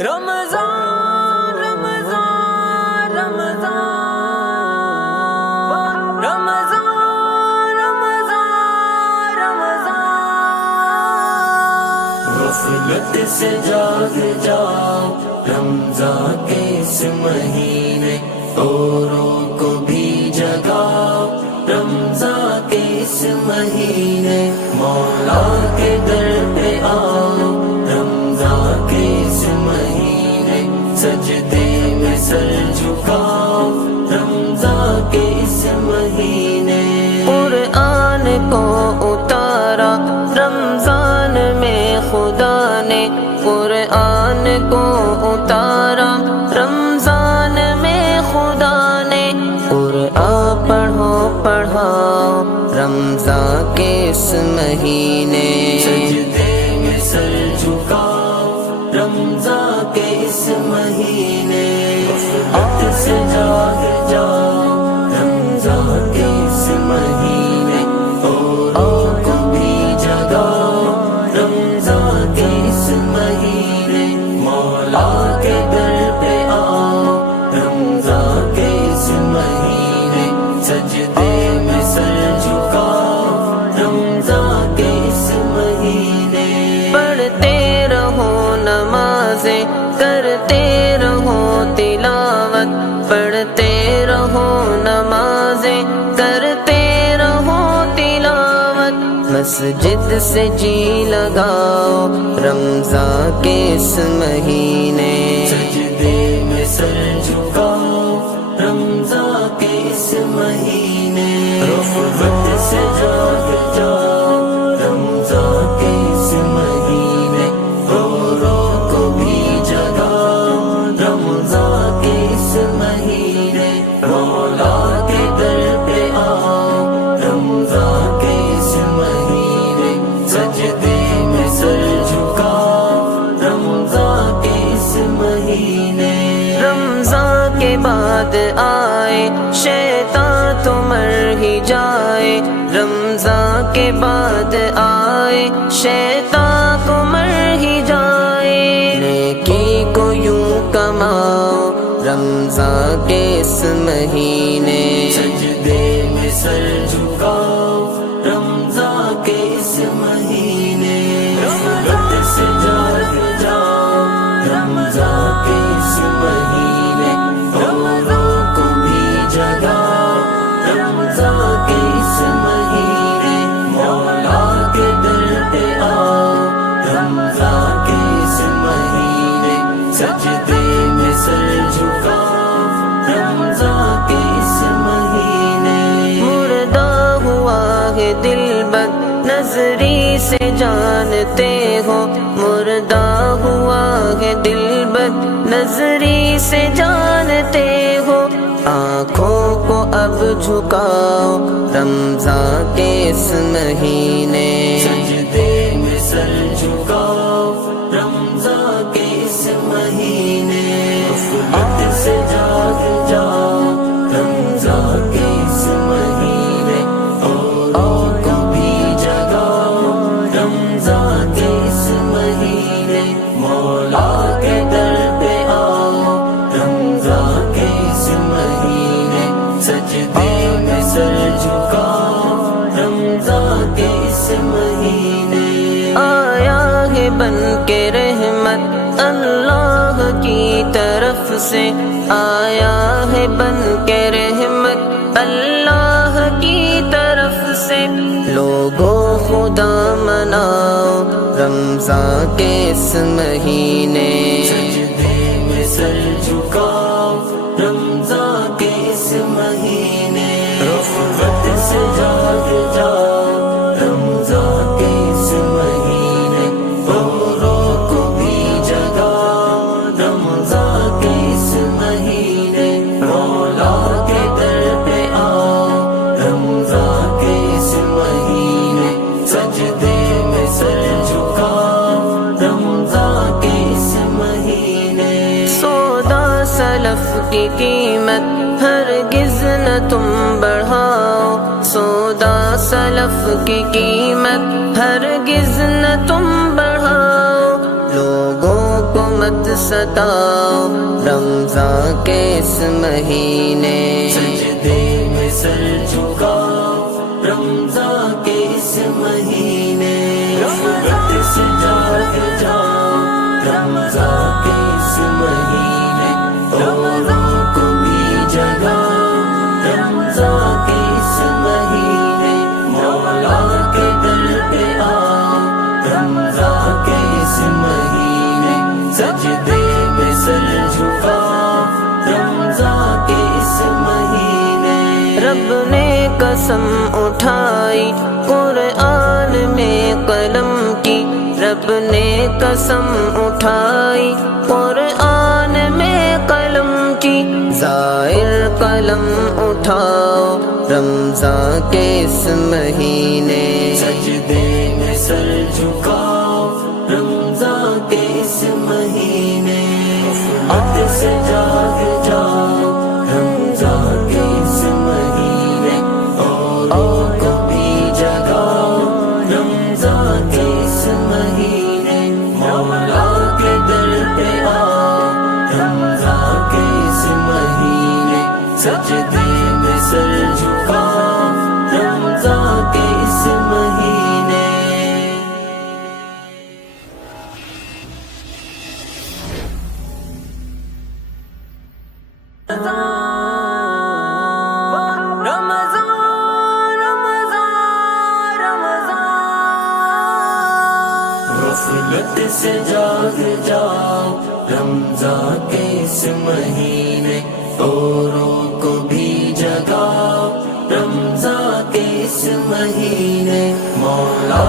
رمضان رمضان رمضان رمضان رمضان رمضان غفلت سے جاگ جاؤ رمضان کے اس مہینے اوروں کو بھی جگاؤ رمضان کے اس مہینے مولا کے در پہ آؤ رمضان کے اس مہینے سجدے میں سر جھکاؤ رمضان کے اس مہینے قرآن کو اتارا رمضان میں خدا نے قرآن کو اتارا رمضان میں خدا نے قرآن پڑھو پڑھاؤ رمضان کے اس مہینے سجدے میں سر جھکاؤ رمضان کے اس مہینے غفلت سے جاگ جاؤ رمضان کے اس مہینے اوروں کو بھی جگاؤ رمضان کے اس مہینے مولا کے در پہ آؤ رمضان کے اس مہینے سجدے میں سر جھکاؤ رمضان کے اس مہینے پڑھتے رہو نمازیں کرتے رہو تلاوت پڑھتے رہو نمازیں کرتے رہو تلاوت مسجد سے جی لگاؤ رمضان کے اس مہینے سجدے میں سر جھکاؤ رمضان کے اس مہینے غفلت سے جاگ جاؤ رمضان کے اس مہینے اوروں کو بھی جگاؤ رمضان کے اس مہینے مولا کے در پہ آؤ رمضان کے اس مہینے سجدے میں سر جھکاؤ رمضان کے اس مہینے رمضان کے بعد آئے شیطان تو مر ہی جائے رمضان کے بعد آئے شیطان کو مر ہی جائے نیکی کو یوں کماؤ رمضان کے اس مہینے سجدے میں سر جھکاؤ رمضان کے اس مہینے غفلت سے جاگ جاؤ رمضان کے اس مہینے اوروں کو بھی جگاؤ رمضان کے اس مہینے مولا کے در پہ آؤ رمضان کے اس مہینے سجدے میں سر جھکاؤ رمضان کے اس مہینے مردہ ہوا ہے دل بد نظری سے جانتے ہو مردہ ہوا ہے دل بد نظری سے جانتے ہو آنکھوں کو اب جھکاؤ رمضان کے اس مہینے سجدے میں سر جھکاؤ رمضان کے اس مہینے غفلت سے جاگ جاؤ رمضان کے اس مہینے اوروں کو بھی جگاؤ رمضان کے اس مہینے مولا کے در پہ آؤ رمضان کے اس مہینے سجدے میں سر جھکاؤ رمضان کے اس مہینے آیا ہے بن کے رحمت اللہ کی طرف سے آیا ہے بن کے رحمت اللہ کی طرف سے لوگوں خدا مناؤ رمضان کے اس مہینے سجدے میں سر جھکاؤ رمضان کے اس مہینے غفلت سے جاگ جاؤ رمضان کے اس مہینے اوروں کو بھی جگاؤ رمضان کے اس مہینے مولا کے در پہ آؤ رمضان کے اس مہینے سجدے میں سر جھکاؤ رمضان کے اس مہینے سودا سلف کی قیمت ہرگز نہ تم بڑھاؤ سودا سلف کی قیمت ہرگز نہ تم بڑھاؤ لوگوں کو مت ستاؤ رمضان کے اس مہینے سجدے میں سر جھکاؤ رمضان کے اس مہینے غفلت سے جاگ جاؤ رمضان کے اس مہینے اوروں کو بھی جگاؤ رمضان کے اس مہینے مولا کے در پہ آؤ رمضان کے اس مہینے سجدے میں سر جھکاؤ رمضان کے اس مہینے رب نے قسم اٹھائی قرآن میں قلم کی رب نے قسم اٹھائی قرآن میں قلم کی زائر قلم اٹھاؤ رمضان کے اس مہینے سجدے میں سر جھکاؤ رمضان کے اس مہینے غفلت سے جاگ جاؤ رمضان کے اس مہینے اوروں کو بھی جگاؤ رمضان کے اس مہینے مولا کے در پہ آؤ رمضان کے اس مہینے سجدے میں سر جھکاؤ رمضان کے اس مہینے غفلت سے جاگ جاؤ رمضان کے اس مہینے اوروں کو بھی جگاؤ رمضان کے اس مہینے مولا